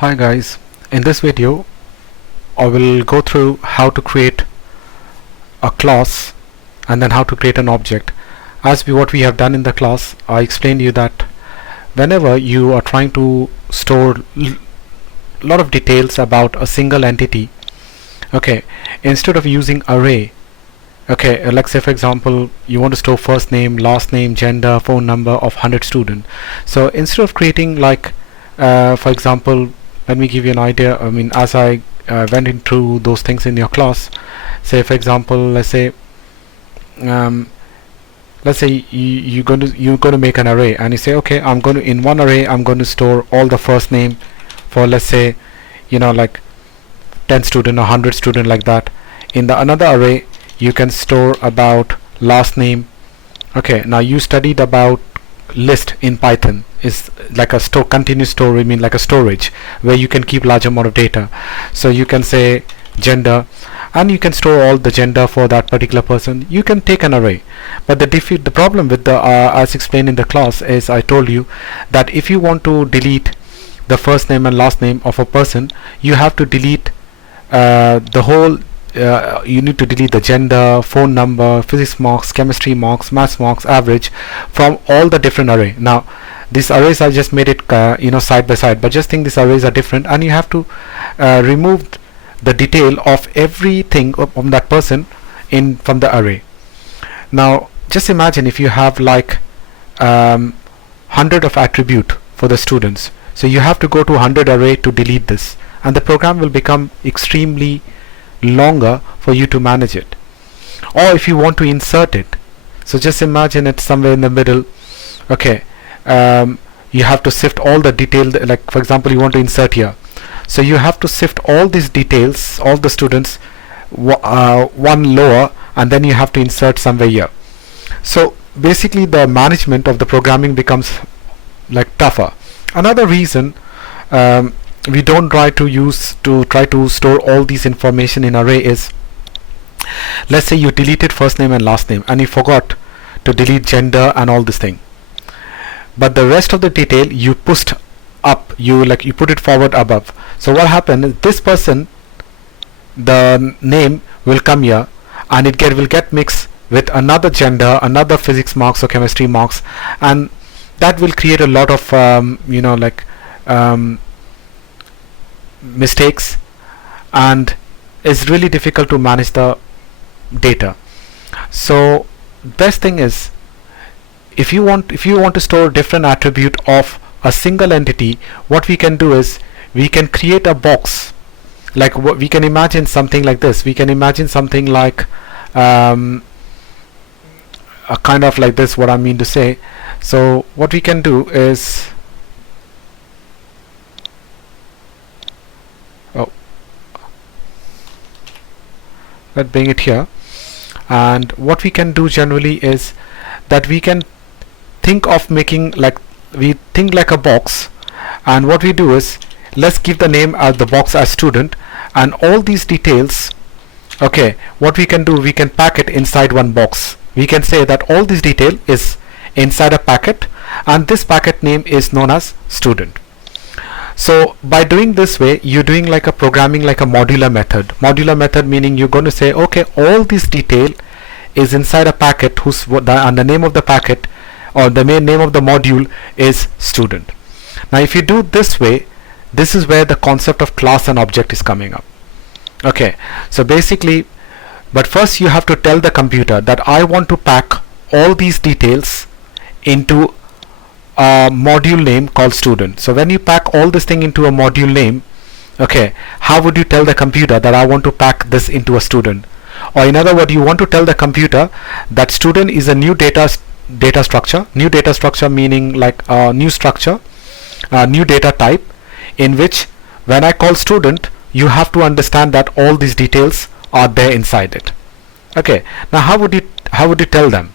Hi guys, in this video I will go through how to create a class and then how to create an object. What we have done in the class, I explained you that whenever you are trying to store lot of details about a single entity, okay, instead of using array, okay, like say for example you want to store first name, last name, gender, phone number of 100 student. So instead of creating like for example, let me give you an idea. I mean, as I went into those things in your class, say for example, let's say you're going to make an array, and you say, okay, I'm going to, in one array I'm going to store all the first name for, let's say, like 10 student or 100 student, like that. In the another array you can store about last name. Okay, now you studied about list in Python is like a continuous store, I mean like a storage where you can keep large amount of data. So you can say gender, and you can store all the gender for that particular person. You can take an array, but the problem with the as explained in the class is, I told you that if you want to delete the first name and last name of a person, you have to delete the whole you need to delete the gender, phone number, physics marks, chemistry marks, maths marks, average from all the different array. Now these arrays, I just made it side by side, but just think these arrays are different, and you have to remove the detail of everything from that person from the array. Now just imagine if you have like 100 of attribute for the students, so you have to go to 100 array to delete this, and the program will become extremely longer for you to manage it. Or if you want to insert it, so just imagine it's somewhere in the middle. Okay, you have to sift all the detail, like for example you want to insert here, so you have to sift all these details, all the students one lower, and then you have to insert somewhere here. So basically the management of the programming becomes like tougher. Another reason we don't try to store all these information in array is, let's say you deleted first name and last name, and you forgot to delete gender and all this thing, but the rest of the detail you pushed up, you put it forward above. So what happened is, this person, the name will come here, and will get mixed with another gender, another physics marks or chemistry marks, and that will create a lot of mistakes, and it's really difficult to manage the data. So best thing is, if you want to store different attribute of a single entity, what we can do is we can create a box. Like we can imagine something like this. We can imagine something like a kind of like this, what I mean to say. So what we can do is, let's bring it here, and what we can do generally is that we can think of making we think like a box, and what we do is, let's give the name as the box as student, and all these details, okay, what we can do, we can pack it inside one box. We can say that all this detail is inside a packet, and this packet name is known as student. So by doing this way, you're doing like a programming, like a modular method. Modular method meaning you're going to say, okay, all this detail is inside a packet and the name of the packet or the main name of the module is student. Now if you do this way, this is where the concept of class and object is coming up. Okay, so basically, but first you have to tell the computer that I want to pack all these details into a module name called student. So when you pack all this thing into a module name, okay, how would you tell the computer that I want to pack this into a student? Or in other words, you want to tell the computer that student is a new data structure. New data structure meaning like a new structure, new data type, in which when I call student, you have to understand that all these details are there inside it. Okay, now how would you tell them?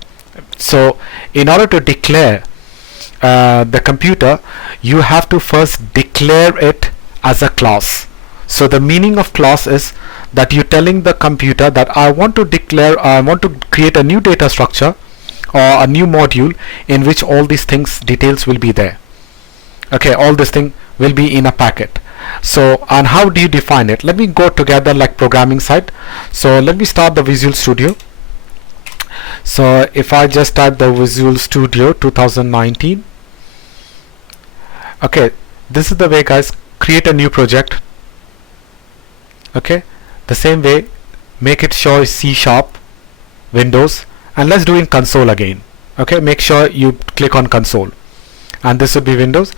So in order to declare the computer, you have to first declare it as a class. So the meaning of class is that you're telling the computer that I want to create a new data structure or a new module in which all these details will be there. Okay, all this thing will be in a packet. So, and how do you define it? Let me go together like programming side. So let me start the Visual Studio. So if I just type the Visual Studio 2019, okay, this is the way, guys. Create a new project. Okay, the same way, make it show C# Windows, and let's do in console again. Okay, make sure you click on console, and this would be Windows.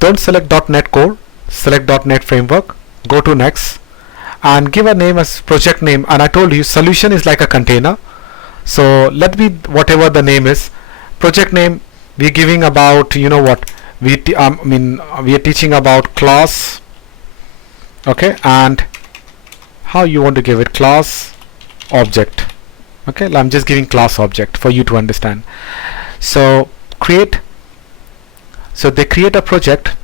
Don't select .NET Core, select .NET Framework, go to next, and give a name as project name. And I told you solution is like a container, so let me whatever the name is, project name we're giving about, you know what, we are teaching about class. Okay, and how you want to give it, class object. Okay, I'm just giving class object for you to understand. So create, so they create a project.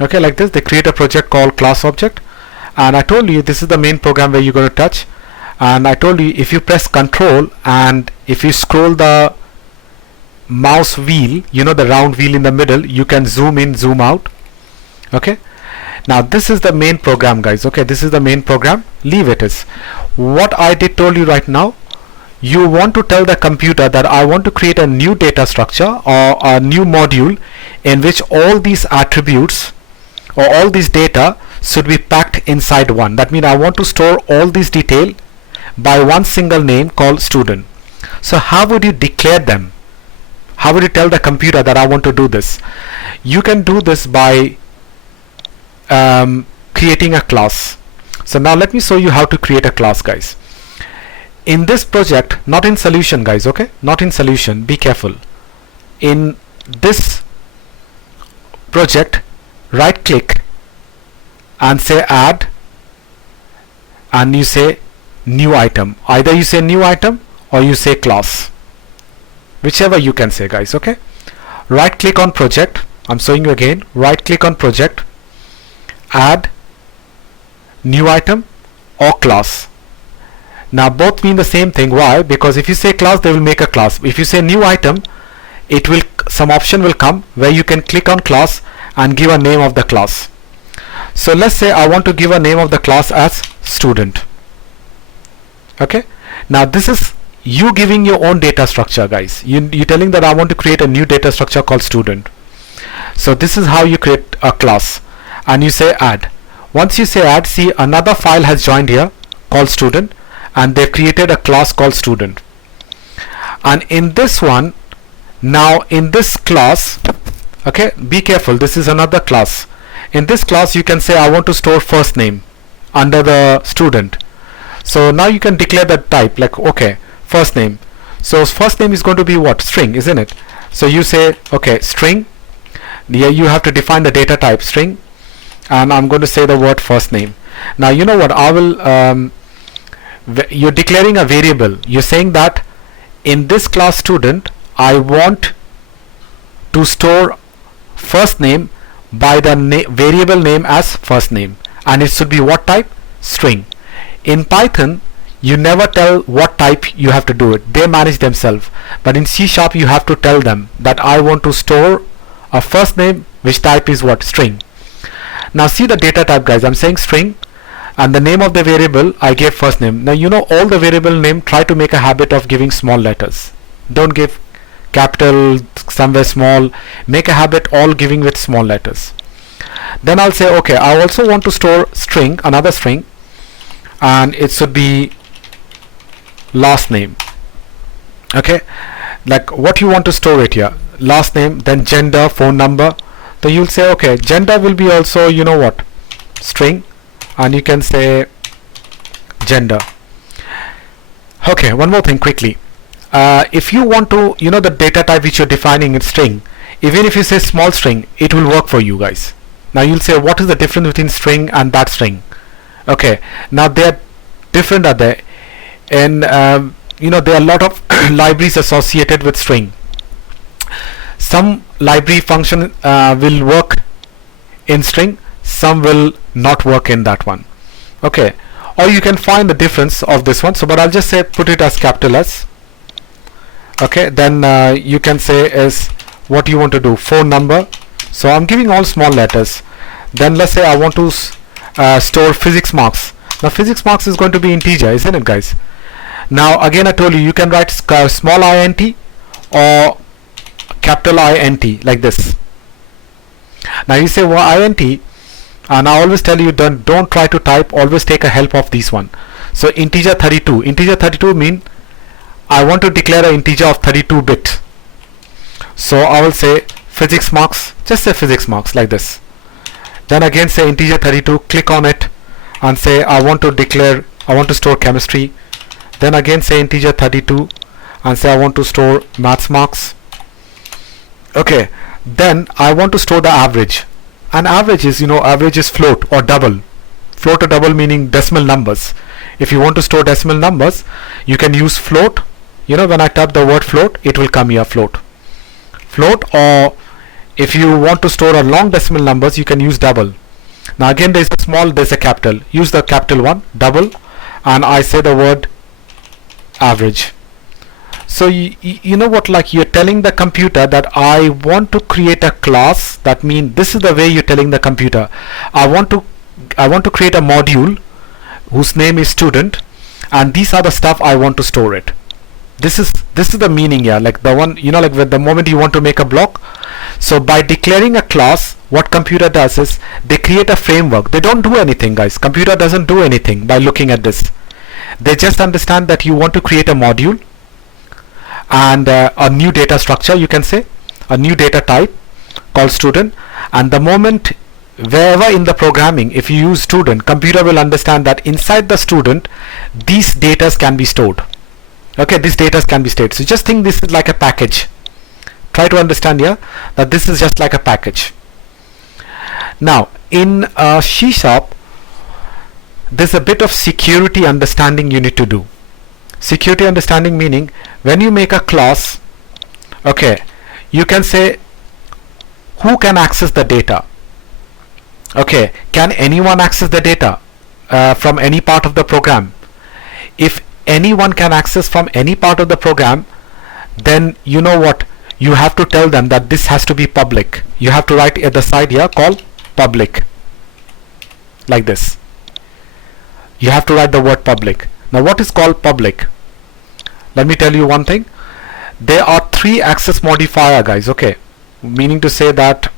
Okay, like this, they create a project called class object, and I told you this is the main program where you're going to touch. And I told you if you press control and if you scroll the mouse wheel, you know, the round wheel in the middle, you can zoom in, zoom out. Okay, now this is the main program, guys. Okay, this is the main program. Leave it as what I did told you right now. You want to tell the computer that I want to create a new data structure or a new module in which all these attributes or all these data should be packed inside one. That means I want to store all this detail by one single name called student. So how would you declare them? How would you tell the computer that I want to do this? You can do this by creating a class. So now let me show you how to create a class, guys. In this project, not in solution, guys, okay, not in solution, be careful. In this project, right click and say add, and you say new item. Either you say new item or you say class, whichever you can say, guys. Okay, right click on project. I'm showing you again. Right click on project, add new item or class. Now both mean the same thing. Why? Because if you say class, they will make a class. If you say new item, it will, some option will come where you can click on class and give a name of the class. So let's say I want to give a name of the class as student. Okay, now this is you giving your own data structure, guys. You're telling that I want to create a new data structure called student. So this is how you create a class, and you say add. Once you say add, see another file has joined here called student, and they've created a class called student. And in this one, now in this class, okay, be careful, this is another class. In this class you can say I want to store first name under the student. So now you can declare that type, like okay, first name. So first name is going to be what? String, isn't it? So you say okay, string. Here you have to define the data type string, and I'm going to say the word first name. Now you know what, I will you're declaring a variable. You're saying that in this class student I want to store first name by the variable name as first name, and it should be what type? String. In Python you never tell what type you have to do it, they manage themselves, but in C# you have to tell them that I want to store a first name which type is what? String. Now see the data type, guys. I'm saying string, and the name of the variable I gave first name. Now you know all the variable name, try to make a habit of giving small letters. Don't give capital somewhere small, make a habit all giving with small letters. Then I'll say okay, I also want to store string, another string, and it should be last name. Okay, like what you want to store it here, last name, then gender, phone number. So you'll say okay, gender will be also, you know what, string, and you can say gender. Okay, one more thing quickly. If you want to, you know, the data type which you're defining in string, even if you say small string, it will work for you guys. Now you'll say what is the difference between string and that string? Okay, now they're different, are they? And you know, there are a lot of libraries associated with string. Some library function will work in string, some will not work in that one. Okay, or you can find the difference of this one. So but I'll just say put it as capital S. Okay, then you can say is what you want to do, phone number. So I'm giving all small letters. Then let's say I want to store physics marks. Now physics marks is going to be integer, isn't it, guys? Now again I told you, you can write small int or capital INT like this. Now you say, well, int, and I always tell you, don't try to type, always take a help of this one. So integer 32. Integer 32 mean I want to declare an integer of 32 bit. So I will say physics marks, just say physics marks like this. Then again say integer 32, click on it and say I want to store chemistry. Then again say integer 32 and say I want to store maths marks. Okay, then I want to store the average. And average is, average is float or double. Float or double meaning decimal numbers. If you want to store decimal numbers, you can use float. When I type the word float, it will come here, float. Or if you want to store a long decimal numbers, you can use double. Now again there's a small, there's a capital. Use the capital one, double, and I say the word average. So you know what, like you're telling the computer that I want to create a class. That means this is the way you're telling the computer, I want to create a module whose name is student, and these are the stuff I want to store it. This is the meaning here, like the one, like with the moment you want to make a block. So by declaring a class, what computer does is they create a framework. They don't do anything, guys. Computer doesn't do anything by looking at this. They just understand that you want to create a module and a new data structure, you can say a new data type called student, and the moment wherever in the programming if you use student, computer will understand that inside the student these data can be stored. Okay, these data can be stored. So just think this is like a package. Try to understand here that this is just like a package. Now in C#, there's a bit of security understanding you need to do. Security understanding meaning when you make a class, okay, you can say who can access the data. Okay, can anyone access the data from any part of the program? If anyone can access from any part of the program, then you know what, you have to tell them that this has to be public. You have to write at the side here called public like this. You have to write the word public. Now what is called public? Let me tell you one thing. There are 3 access modifier, guys. Okay, meaning to say that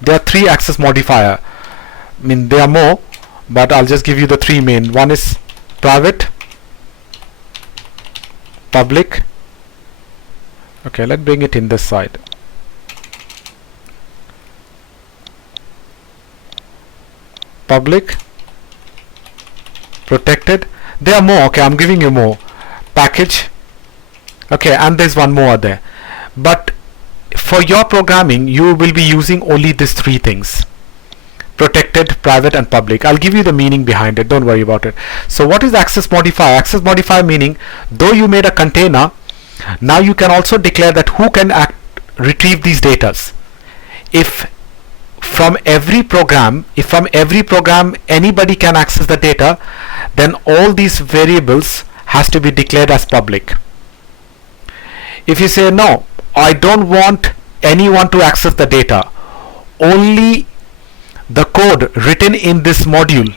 there are 3 access modifier. I mean there are more, but I'll just give you the 3 main. One is private, public. Okay, let's bring it in this side. Public, protected. There are more. Okay, I'm giving you more. Package. Okay, and there's one more there. But for your programming, you will be using only these 3 things: protected, private, and public. I'll give you the meaning behind it. Don't worry about it. So what is access modifier? Access modifier meaning though you made a container, now you can also declare that who can retrieve these datas. If from every program anybody can access the data, then all these variables has to be declared as public. If you say no, I don't want anyone to access the data, only the code written in this module,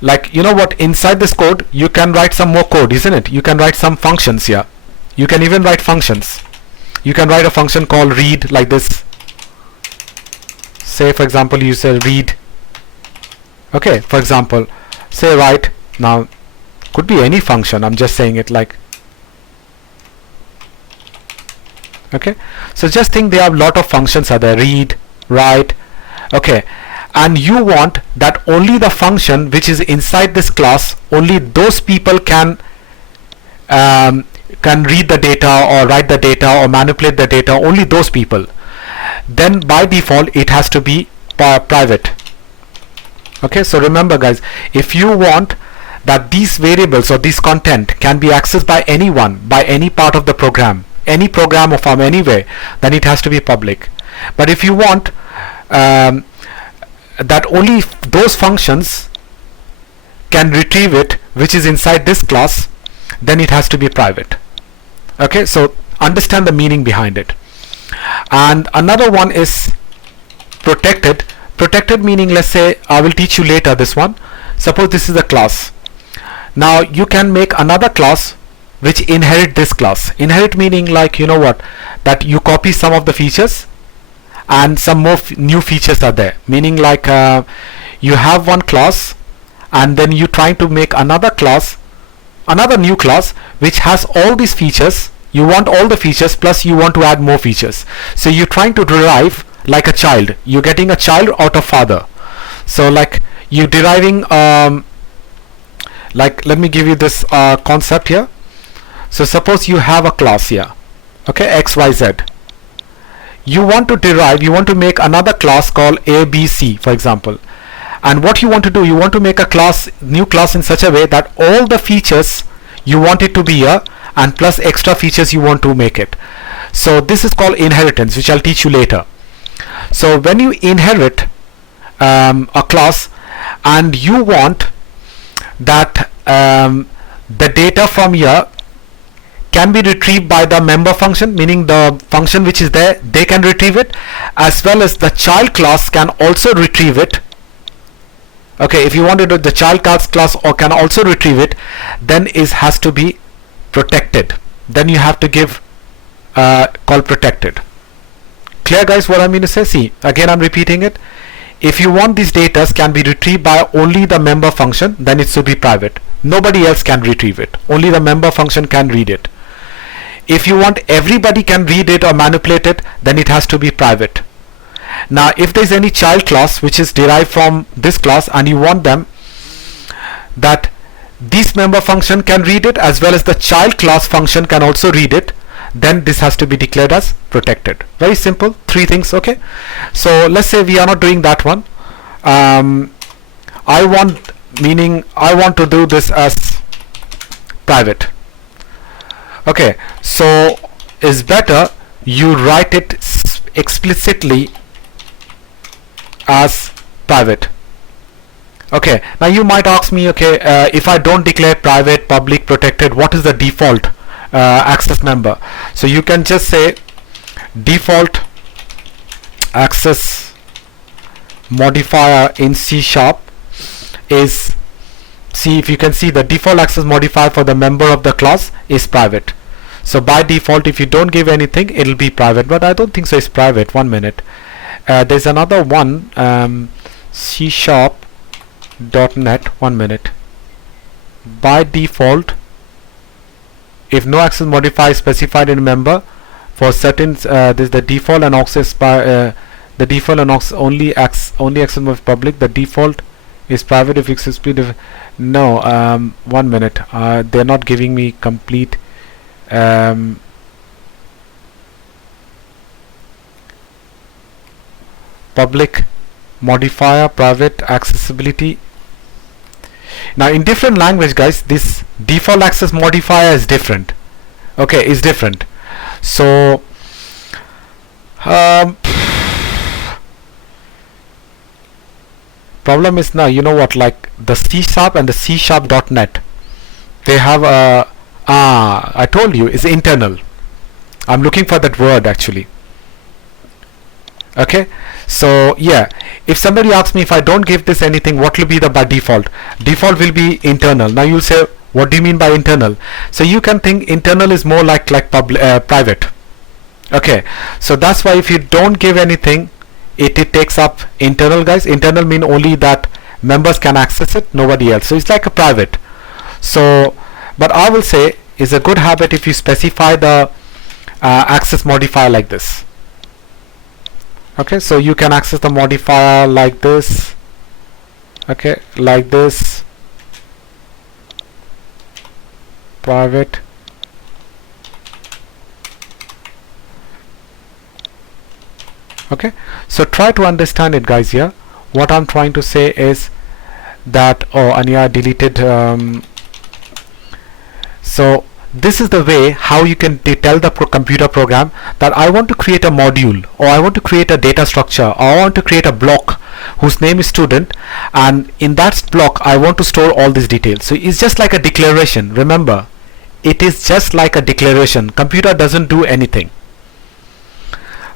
like what, inside this code you can write some more code, isn't it? You can write some functions here. You can even write functions. You can write a function called read like this. Say for example you say read. Okay, for example say write. Now could be any function, I'm just saying it like. Okay, so just think there are a lot of functions are there, read, write. Okay, and you want that only the function which is inside this class, only those people can read the data or write the data or manipulate the data, only those people. Then by default it has to be private. Okay, so remember guys, if you want that these variables or this content can be accessed by anyone, by any part of the program, any program or from anywhere, then it has to be public. But if you want that only those functions can retrieve it which is inside this class, then it has to be private. Okay, so understand the meaning behind it. And another one is protected. Protected meaning, let's say, I will teach you later this one. Suppose this is a class. Now you can make another class which inherit this class. Inherit meaning, like, you know what, that you copy some of the features and some more new features are there, meaning like you have one class and then you trying to make another class, another new class which has all these features. You want all the features plus you want to add more features, so you're trying to derive like a child. You're getting a child out of father. So like you deriving like, let me give you this concept here. So suppose you have a class here, okay, XYZ. You want to derive, you want to make another class called ABC, for example. And what you want to do, you want to make a class, new class, in such a way that all the features you want it to be here and plus extra features you want to make it. So this is called inheritance, which I'll teach you later. So when you inherit a class and you want that the data from here can be retrieved by the member function, meaning the function which is there, they can retrieve it, as well as the child class can also retrieve it. Okay, if you wanted the child class or can also retrieve it, then it has to be protected. Then you have to give call protected. Clear, guys, what I mean to say? See, again I'm repeating it. If you want these data can be retrieved by only the member function, then it should be private. Nobody else can retrieve it. Only the member function can read it. If you want everybody can read it or manipulate it, then it has to be private. Now if there's any child class which is derived from this class and you want them that this member function can read it as well as the child class function can also read it, then this has to be declared as protected. Very simple, three things. Okay, so let's say we are not doing that one. I want to do this as private. Okay, so it's better you write it explicitly as private. Okay, now you might ask me, okay, if I don't declare private, public, protected, what is the default access member? So you can just say default access modifier in C# is, see, if you can see, the default access modifier for the member of the class is private. So by default, if you don't give anything, it'll be private, but I don't think so it's private. 1 minute. There's another one, C#.net. 1 minute. By default, if no access modifier is specified in member for certain, this the default and access by the default and only access of public. The default is private if it's split. No, 1 minute. They're not giving me complete. Public modifier, private, accessibility. Now in different language, guys, this default access modifier is different. Okay, is different. So problem is, now you know what, like the C# and the C#.net, they have a I told you, it's internal. I'm looking for that word actually. Okay, so yeah, if somebody asks me if I don't give this anything, what will be the by default? Default will be internal. Now you'll say, what do you mean by internal? So you can think internal is more like private. Okay, so that's why if you don't give anything, it takes up internal, guys. Internal mean only that members can access it, nobody else. So it's like a private. So but I will say is a good habit if you specify the access modifier like this. Okay, so you can access the modifier like this. Okay, like this, private. Okay, so try to understand it, guys. Here what I'm trying to say is that, oh, Anya deleted. So this is the way how you can tell the computer program that I want to create a module, or I want to create a data structure, or I want to create a block whose name is student, and in that block I want to store all these details. So it's just like a declaration. Remember, it is just like a declaration. Computer doesn't do anything.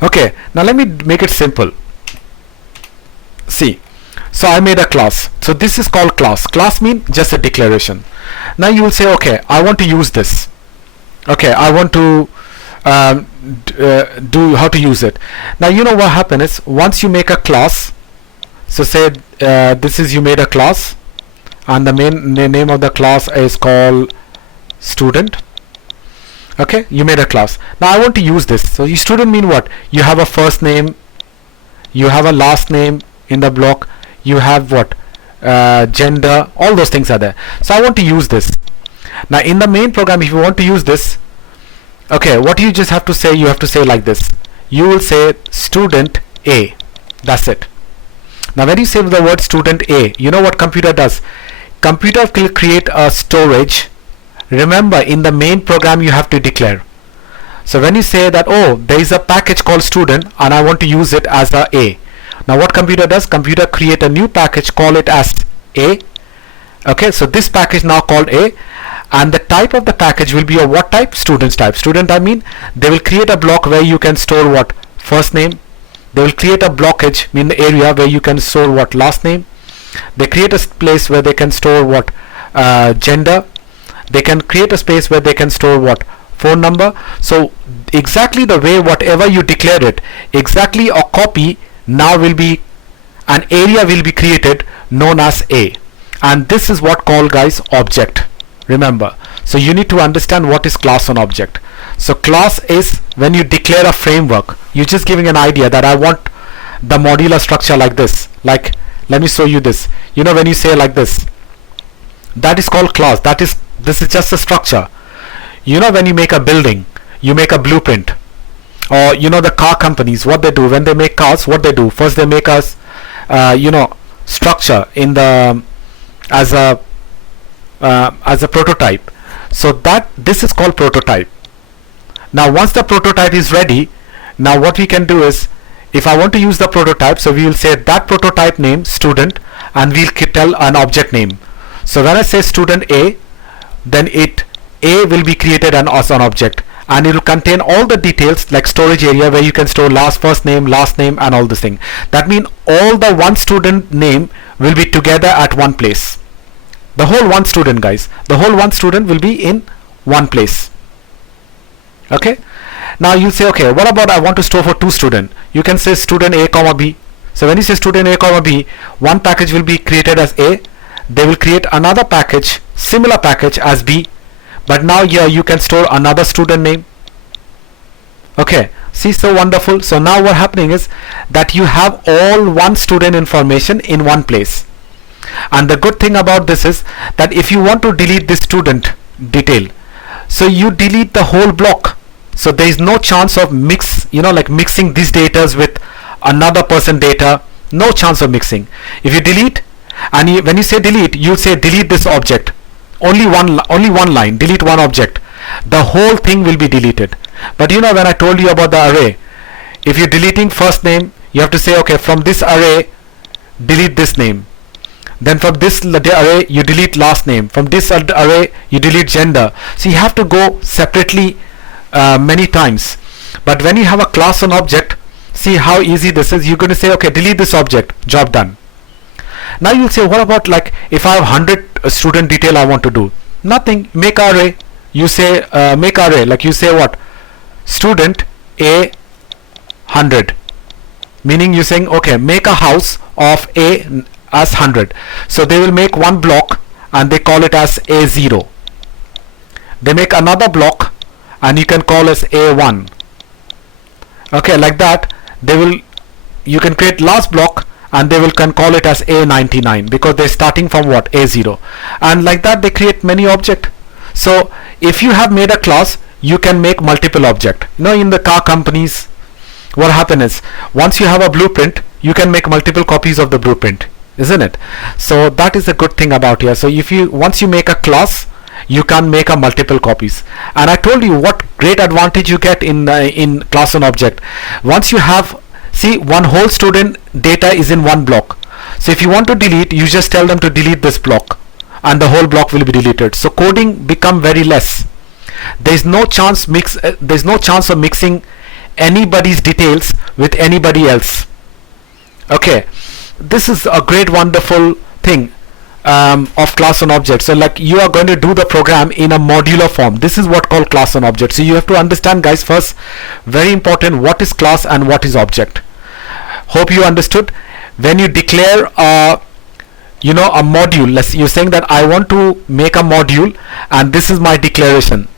Okay, now let me make it simple. See, so I made a class. So this is called class. Class means just a declaration. Now you will say, okay, I want to use this. Okay, I want to do how to use it. Now you know what happens is, once you make a class, so say this is, you made a class and the name of the class is called student. Okay, you made a class. Now I want to use this. So you student mean what? You have a first name, you have a last name in the block, you have what, gender, all those things are there. So I want to use this. Now in the main program, if you want to use this, okay, what you just have to say, you have to say like this. You will say student A. That's it. Now when you say the word student A, you know what computer does? Computer will create a storage. Remember, in the main program you have to declare. So when you say that, oh, there is a package called student and I want to use it as a A. Now what computer does? Computer create a new package, call it as A. Okay, so this package now called A, and the type of the package will be a what type? Students type. Student, I mean, they will create a block where you can store what? First name. They will create a blockage, mean the area where you can store what? Last name. They create a place where they can store what? Gender. They can create a space where they can store what? Phone number. So exactly the way whatever you declare it, exactly a copy now will be, an area will be created known as A, and this is what called, guys, object. Remember, so you need to understand what is class and object. So class is when you declare a framework, you're just giving an idea that I want the modular structure like this. Like, let me show you this. You know, when you say like this, that is called class. This is just a structure. You know, when you make a building, you make a blueprint. Or you know, the car companies, what they do when they make cars, what they do first, they make us structure in the as a prototype. So this is called prototype. Now once the prototype is ready, now what we can do is, if I want to use the prototype, so we will say that prototype name student, and we'll tell an object name. So when I say student A, then A will be created as an object, and it will contain all the details like storage area where you can store first name, last name, and all this thing. That means all the one student name will be together at one place. The whole one student, guys, the whole one student will be in one place. Okay, now you say, okay, what about I want to store for two student? You can say student A comma B. So when you say student A comma B, one package will be created as A. They will create another package, similar package as B, but now here you can store another student name. Okay, see, so wonderful. So now what happening is that you have all one student information in one place. And the good thing about this is that if you want to delete this student detail, so you delete the whole block. So there is no chance of mixing these data with another person data. No chance of mixing. If you delete, and when you say delete, you say delete this object. Only one line. Delete one object. The whole thing will be deleted. But you know, when I told you about the array, if you're deleting first name, you have to say, okay, from this array, delete this name. Then from this array, you delete last name. From this array, you delete gender. So you have to go separately many times. But when you have a class and object, see how easy this is. You're going to say, okay, delete this object, job done. Now you'll say, what about like if I have 100 student detail I want to do? Nothing. Make array. You say make array, like you say what? Student A 100. Meaning you're saying, okay, make a house of A as 100. So they will make one block and they call it as A0. They make another block and you can call as A1. Okay, like that you can create last block and they can call it as A99 because they're starting from what? A0. And like that they create many objects. So if you have made a class, you can make multiple objects. You know, in the car companies, what happens is once you have a blueprint, you can make multiple copies of the blueprint, isn't it? So that is a good thing about here. So if once you make a class, you can make a multiple copies. And I told you what great advantage you get in class and object. Once you have, see, one whole student data is in one block. So if you want to delete, you just tell them to delete this block and the whole block will be deleted. So coding become very less. there's no chance of mixing anybody's details with anybody else. Okay, this is a great wonderful thing of class on object. So like you are going to do the program in a modular form. This is what called class on object. So you have to understand, guys, first, very important, what is class and what is object. Hope you understood. When you declare a module, you're saying that I want to make a module and this is my declaration,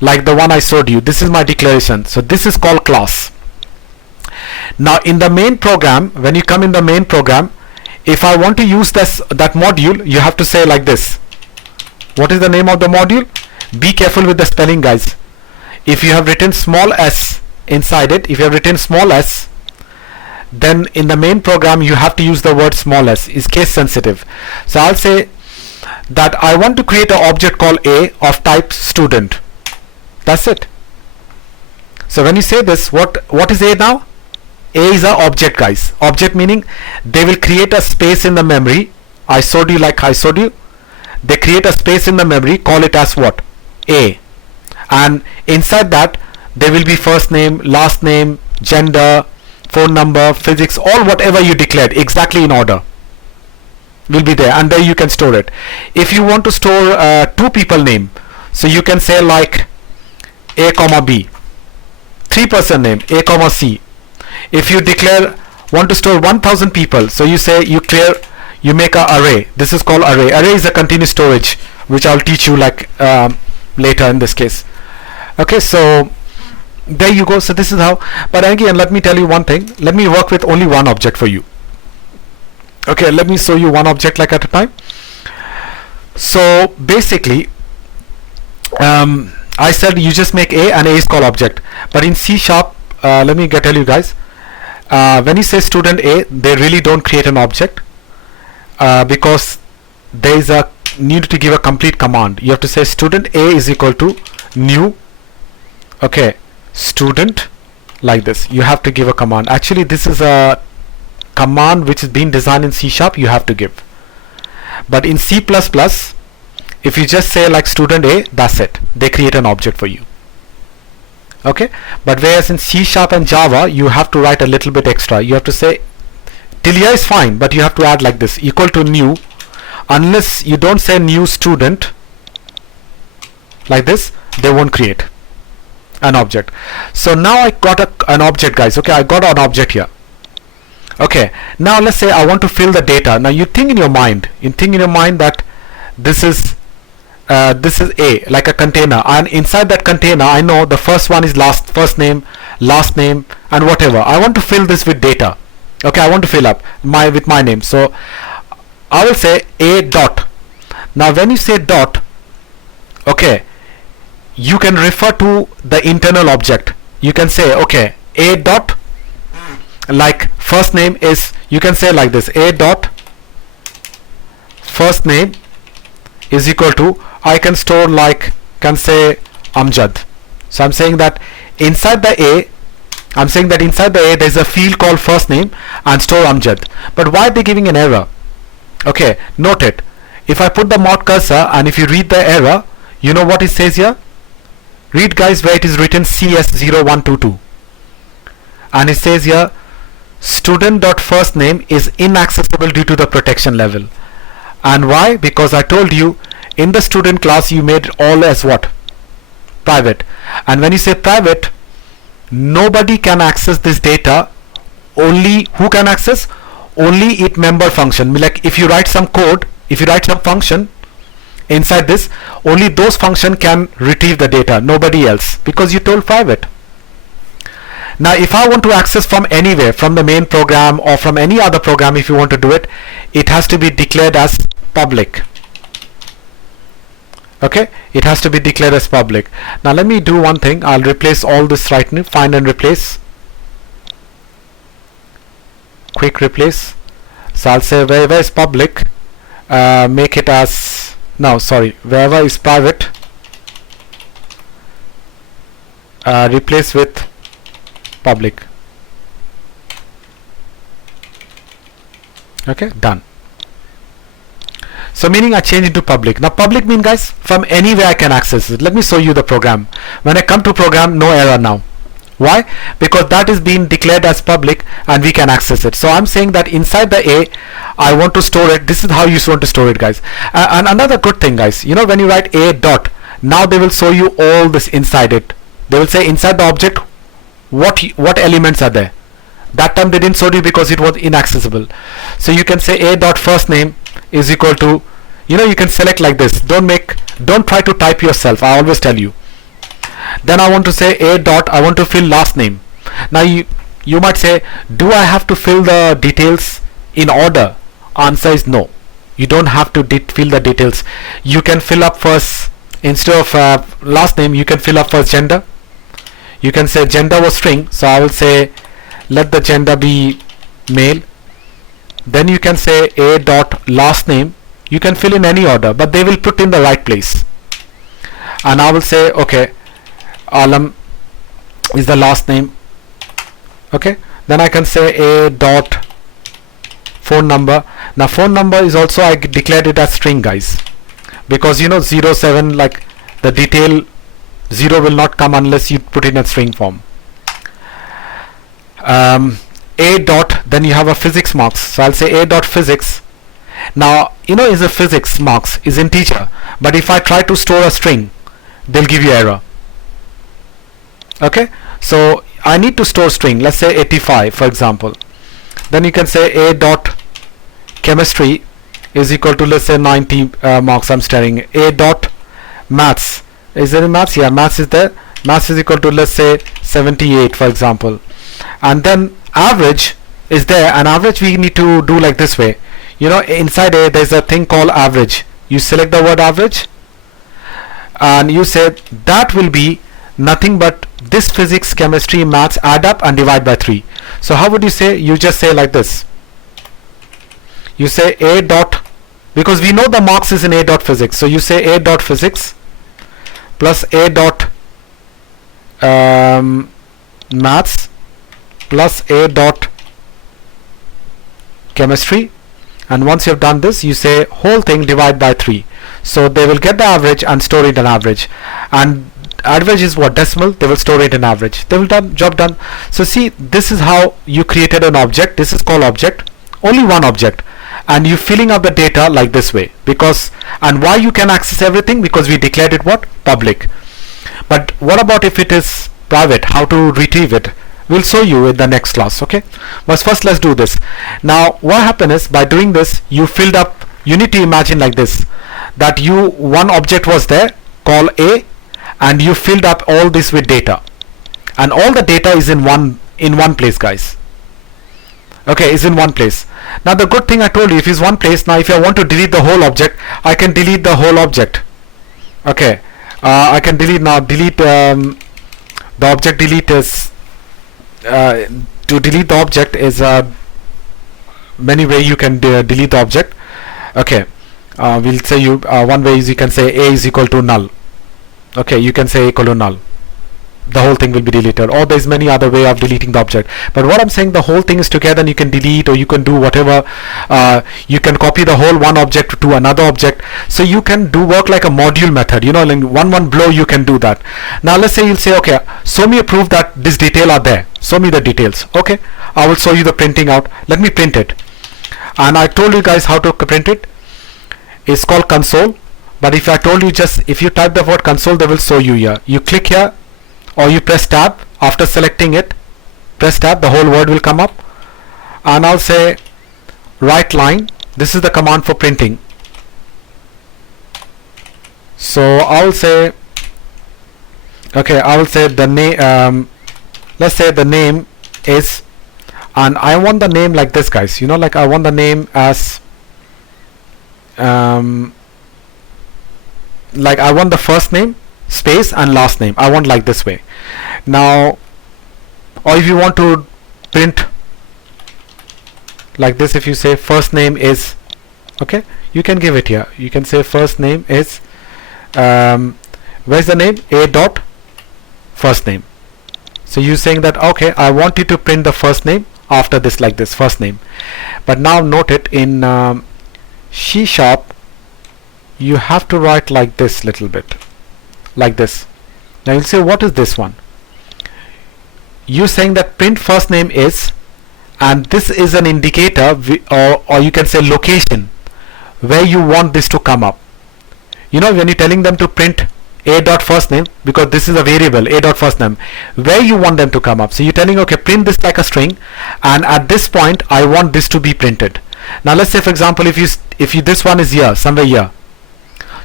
like the one I showed you. This is my declaration. So this is called class. Now in the main program, when you come in the main program, if I want to use that module, you have to say like this. What is the name of the module? Be careful with the spelling, guys. If you have written small s inside it, if you have written small s, then in the main program you have to use the word small s. Is case sensitive. So I'll say that I want to create an object called A of type student. That's it. So when you say this, what is A now? A is an object, guys. Object meaning they will create a space in the memory. I showed you. They create a space in the memory, call it as what? A. And inside that there will be first name, last name, gender, phone number, physics, all whatever you declared exactly in order will be there, and there you can store it. If you want to store two people name, so you can say like A comma B, 3-person name A comma C. If you want to store 1000 people, so you say you make a array. This is called array. Array is a continuous storage, which I'll teach you later in this case. Okay, so there you go. So this is how. But again, let me tell you one thing. Let me work with only one object for you. Okay, let me show you one object like at a time. So basically, I said you just make A, and A is called object. But in C#, let me tell you guys, when you say student A, they really don't create an object because there is a need to give a complete command. You have to say student A is equal to new, okay, student, like this. You have to give a command. Actually, this is a command which is being designed in C#. You have to give. But in C++, if you just say like student A, that's it. They create an object for you. Okay, but whereas in C# and Java you have to write a little bit extra. You have to say till here is fine, but you have to add like this, equal to new. Unless you don't say new student like this, they won't create an object. So now I got an object, guys. Okay, I got an object here. Okay, now let's say I want to fill the data. Now you think in your mind that this is A, like a container, and inside that container I know the first one is first name, last name, and whatever. I want to fill this with data. Okay, I want to fill up with my name. So I will say A dot. Now when you say dot, okay, you can refer to the internal object. You can say okay, A dot, like first name is, you can say like this, A dot first name is equal to, I can store can say Amjad. So I'm saying that inside the A, there's a field called first name and store Amjad. But why are they giving an error? Okay, note it. If I put the mouse cursor and if you read the error, you know what it says here? Read, guys, where it is written CS0122. And it says here student.first name is inaccessible due to the protection level. And why? Because I told you in the student class you made it all as what? Private. And when you say private, nobody can access this data. Only who can access? Only it member function. Like if you write some code, if you write some function inside this, only those function can retrieve the data, nobody else, because you told private. Now if I want to access from anywhere, from the main program or from any other program, if you want to do it, it has to be declared as public. Okay, it has to be declared as public. Now let me do one thing. I'll replace all this right now. Find and replace. Quick replace. So I'll say wherever is public, make it as, no, sorry, wherever is private, replace with public. Okay, done. So meaning I change into public. Now public mean, guys, from anywhere I can access it. Let me show you the program. When I come to program, no error now. Why? Because that is being declared as public and we can access it. So I'm saying that inside the A, I want to store it. This is how you want to store it, guys. And another good thing, guys, you know, when you write A dot, now they will show you all this inside it. They will say inside the object what elements are there. That time they didn't show you because it was inaccessible. So you can say A dot first name is equal to, you know, you can select like this. Don't try to type yourself. I always tell you. Then I want to say A dot, I want to fill last name. Now you might say, do I have to fill the details in order? Answer is no. You don't have to fill the details. You can fill up first, instead of last name, you can fill up first gender. You can say gender was string, so I will say let the gender be male. Then you can say A dot last name. You can fill in any order, but they will put in the right place. And I will say, okay, Alam is the last name. Okay, then I can say A dot phone number. Now phone number is also, I declared it as string, guys, because you know 07, like the detail 0 will not come unless you put in a string form. A dot, then you have a physics marks, so I'll say A dot physics. Now you know, is a physics marks is integer, but if I try to store a string, they'll give you error. Okay, so I need to store string, let's say 85 for example. Then you can say A dot chemistry is equal to, let's say 90 marks I'm staring. A dot maths, is there a maths? Yeah, maths is there. Maths is equal to, let's say 78 for example. And then average is there, and average we need to do like this way. You know, inside A there's a thing called average. You select the word average and you say that will be nothing but this physics, chemistry, maths add up and divide by 3. So how would you say? You just say like this. You say A dot, because we know the marks is in A dot physics, so you say A dot physics plus A dot maths plus A dot chemistry, and once you have done this, you say whole thing divide by 3. So they will get the average and store it in average, and average is what? Decimal. They will store it in average. They will done, job done. So see, this is how you created an object. This is called object, only one object, and you filling up the data like this way. Because, and why you can access everything? Because we declared it what? Public. But what about if it is private? How to retrieve it? We'll show you in the next class. Okay, but first let's do this. Now what happened is, by doing this, you filled up, you need to imagine like this, that one object was there called A, and you filled up all this with data, and all the data is in one place, guys. Okay, is in one place. Now the good thing I told you, if it's one place, now if I want to delete the whole object, I can delete the whole object. Okay, I can delete the object delete is to delete the object is many way you can delete the object. Okay, we'll say you one way is you can say A is equal to null. Okay, you can say equal to null. The whole thing will be deleted, or there's many other way of deleting the object. But what I'm saying, the whole thing is together, and you can delete, or you can do whatever. You can copy the whole one object to another object. So you can do work like a module method. You know, like one blow you can do that. Now let's say you'll say, okay, show me a proof that this detail are there. Show me the details. Okay, I will show you the printing out. Let me print it. And I told you guys how to print it. It's called console. But if I told you, just if you type the word console, they will show you here. You click here, or you press tab. After selecting it, press tab, the whole word will come up, and I'll say write line. This is the command for printing. So I'll say, okay, I will say the name, let's say the name is, and I want the name like this, guys, you know, like I want the name as like I want the first name space and last name. I want like this way. Now, or if you want to print like this, if you say first name is, okay, you can give it here. You can say first name is where's the name? A dot first name. So you saying that, okay, I want you to print the first name after this, like this, first name. But now note it in C# you have to write like this, little bit like this. Now you'll say, what is this one? You saying that print first name is, and this is an indicator, or you can say location, where you want this to come up. You know, when you're telling them to print a dot first name, because this is a variable, a dot first name, where you want them to come up. So you're telling, okay, print this like a string, and at this point I want this to be printed. Now let's say, for example, if you this one is here, somewhere here,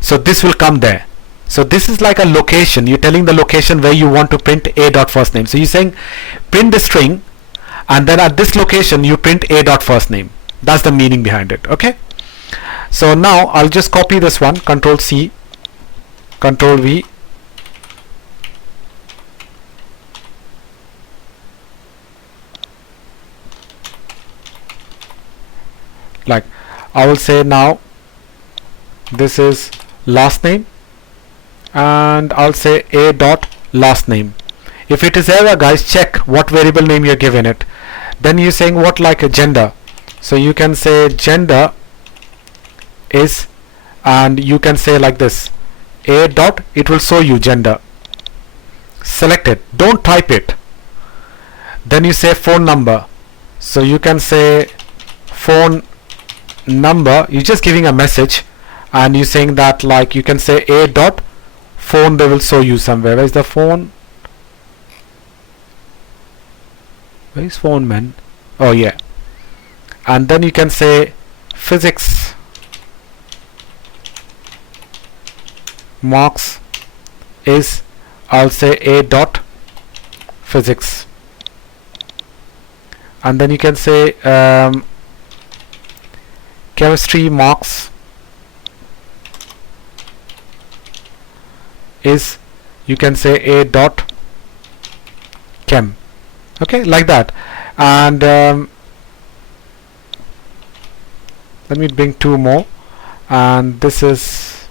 so this will come there. So this is like a location. You're telling the location where you want to print a dot first name. So you're saying print the string, and then at this location you print a dot first name. That's the meaning behind it. Okay. So now I'll just copy this one, Control C, Control V, like I will say now this is last name, and I'll say a dot last name. If it is error, guys, check what variable name you're giving it. Then you're saying what, like a gender. So you can say gender is, and you can say like this, a dot, it will show you gender. Select it, don't type it. Then you say phone number. So you can say phone number, you're just giving a message, and you're saying that, like, you can say a dot phone, they will show you somewhere. Where is the phone? Where is phone, man? Oh yeah. And then you can say physics marks is, I'll say a dot physics, and then you can say chemistry marks is, you can say a dot chem. Okay, like that. And let me bring two more, and this is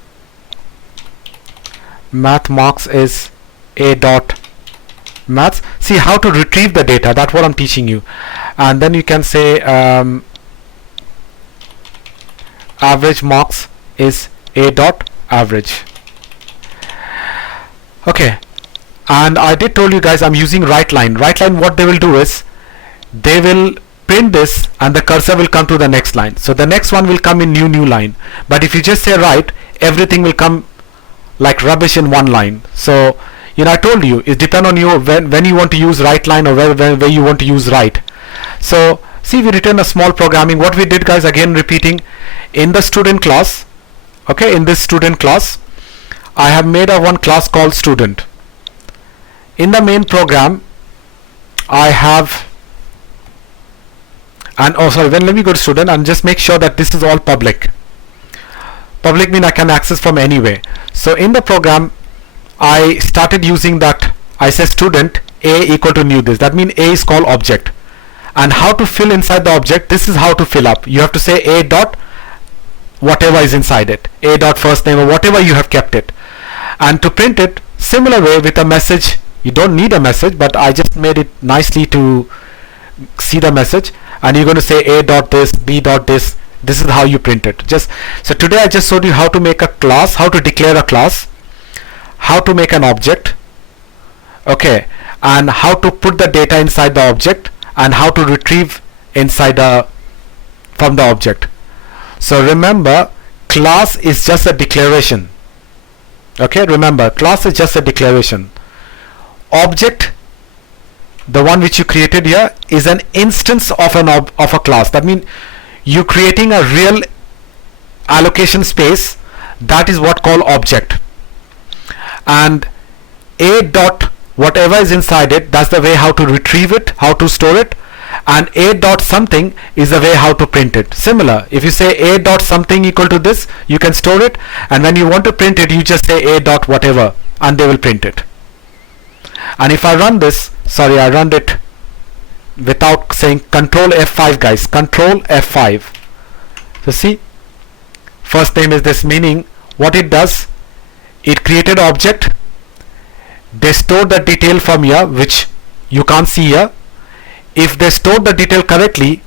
math marks is a dot maths. See how to retrieve the data, that's what I'm teaching you. And then you can say average marks is a dot average. Okay, and I did told you guys I'm using write line. Write line, what they will do is they will print this and the cursor will come to the next line. So the next one will come in new line. But if you just say write, everything will come like rubbish in one line. So you know, I told you it depends on you when you want to use write line, or where you want to use write. So see, we written a small programming. What we did, guys, again repeating, in the student class, okay, in this student class I have made a one class called student. In the main program I have, and oh sorry, let me go to student and just make sure that this is all public. Public means I can access from anywhere. So in the program I started using that, I said student a equal to new this, that means a is called object, and how to fill inside the object, this is how to fill up. You have to say a dot whatever is inside it, a dot first name or whatever you have kept it. And to print it similar way with a message, you don't need a message, but I just made it nicely to see the message. And you're going to say a dot this, b dot this. This is how you print it. Just so today I just showed you how to make a class, how to declare a class, how to make an object, okay, and how to put the data inside the object, and how to retrieve inside from the object. So remember, class is just a declaration. Okay, remember, class is just a declaration. Object, the one which you created here, is an instance of of a class. That means you creating a real allocation space. That is what called object. And a dot whatever is inside it, that's the way how to retrieve it, how to store it. And a dot something is the way how to print it. Similar, if you say a dot something equal to this, you can store it, and when you want to print it, you just say a dot whatever, and they will print it. And if I run this, sorry, I run it without saying Control F5, guys, Control F5. So see, first name is this, meaning what it does, it created object, they stored the detail from here which you can't see here. If they stored the detail correctly,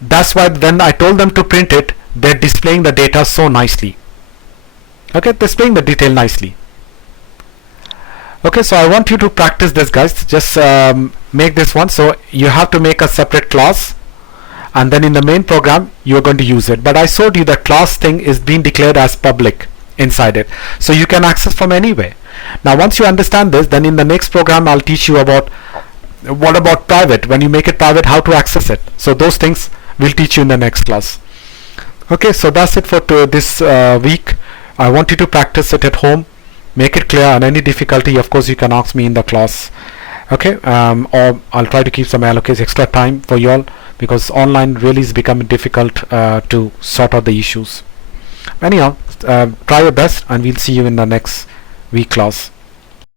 that's why when I told them to print it, they're displaying the data so nicely. Okay, displaying the detail nicely. Okay, so I want you to practice this, guys. Just make this one. So you have to make a separate class, and then in the main program you're going to use it. But I showed you the class thing is being declared as public inside it, so you can access from anywhere. Now once you understand this, then in the next program I'll teach you about what about private. When you make it private, how to access it. So those things we'll teach you in the next class. Okay, so that's it for this week. I want you to practice it at home, make it clear, and any difficulty of course you can ask me in the class. Okay, or I'll try to keep some allocate extra time for you all, because online really is becoming difficult to sort out the issues. Anyhow, try your best, and we'll see you in the next week class.